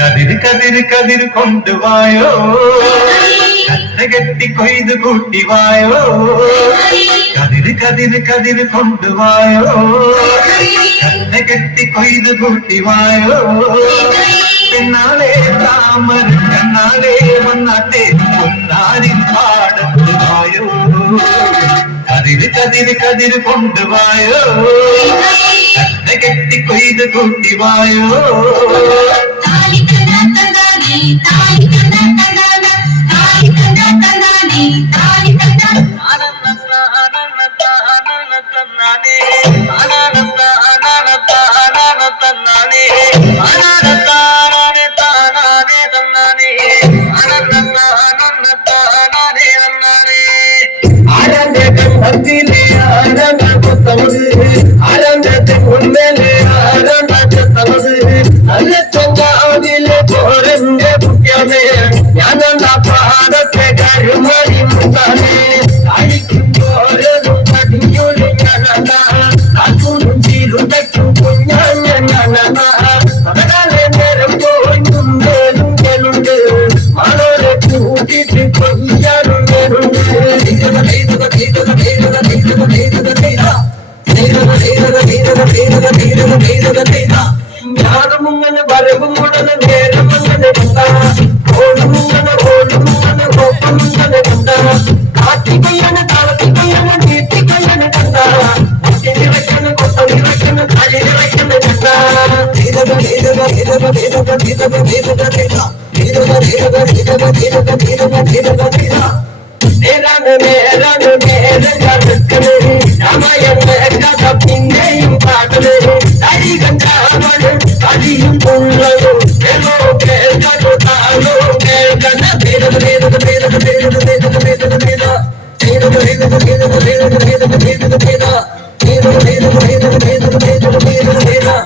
കതിര് കതിര് കതിര് കൊണ്ടുവായോ, കച്ച കെട്ടി കൊയ്ത് കൂട്ടിവായോ. കതിര് കതിര് കതിര് കൊണ്ടുവായോ, കച്ച കെട്ടി കൊയ്ത് കൂട്ടിവായോ. പെണ്ണാളെ താമര കണ്ണാളെ വന്നാട്ടെ പൊന്നാരിൻ പാടത്ത് വായോ. കതിര് കതിര് കതിര് കൊണ്ടുവായോ, കച്ച കെട്ടി കൊയ്ത് കൂട്ടിവായോ. ஞானமுங்கன வரவுமுடன நேரமுங்கன வந்தா, ஓடுமுங்கன ஓடுமுங்கன கோப்பமுங்கன வந்தா, காட்டிக்கையன தாளத்திக்கையன நீட்டிக்கையன வந்தா, கொட்டினி வைக்கன கொத்தனி வைக்கன தளிரி வைக்கன வந்தா. வீரக வீரக வீரக வீரக வீரக வீரக வீரா, வீரக வீரக வீரக வீரக வீரக வீரக வீரா. நேரான நேரான நேரங்க நிற்கவே, ராமாயண கഥ பின்னையும் பாடவே. அடி கண்டாவளு அடியும் உள்ளது, ஏதோ கேட்கோ தானோ கேட்கன. வீரக வீரக வீரக வீரக வீரக வீரக வீரா, வீரக வீரக வீரக வீரக வீரக வீரக வீரா, வீரக வீரக வீரக வீரக வீரக வீரக வீரா.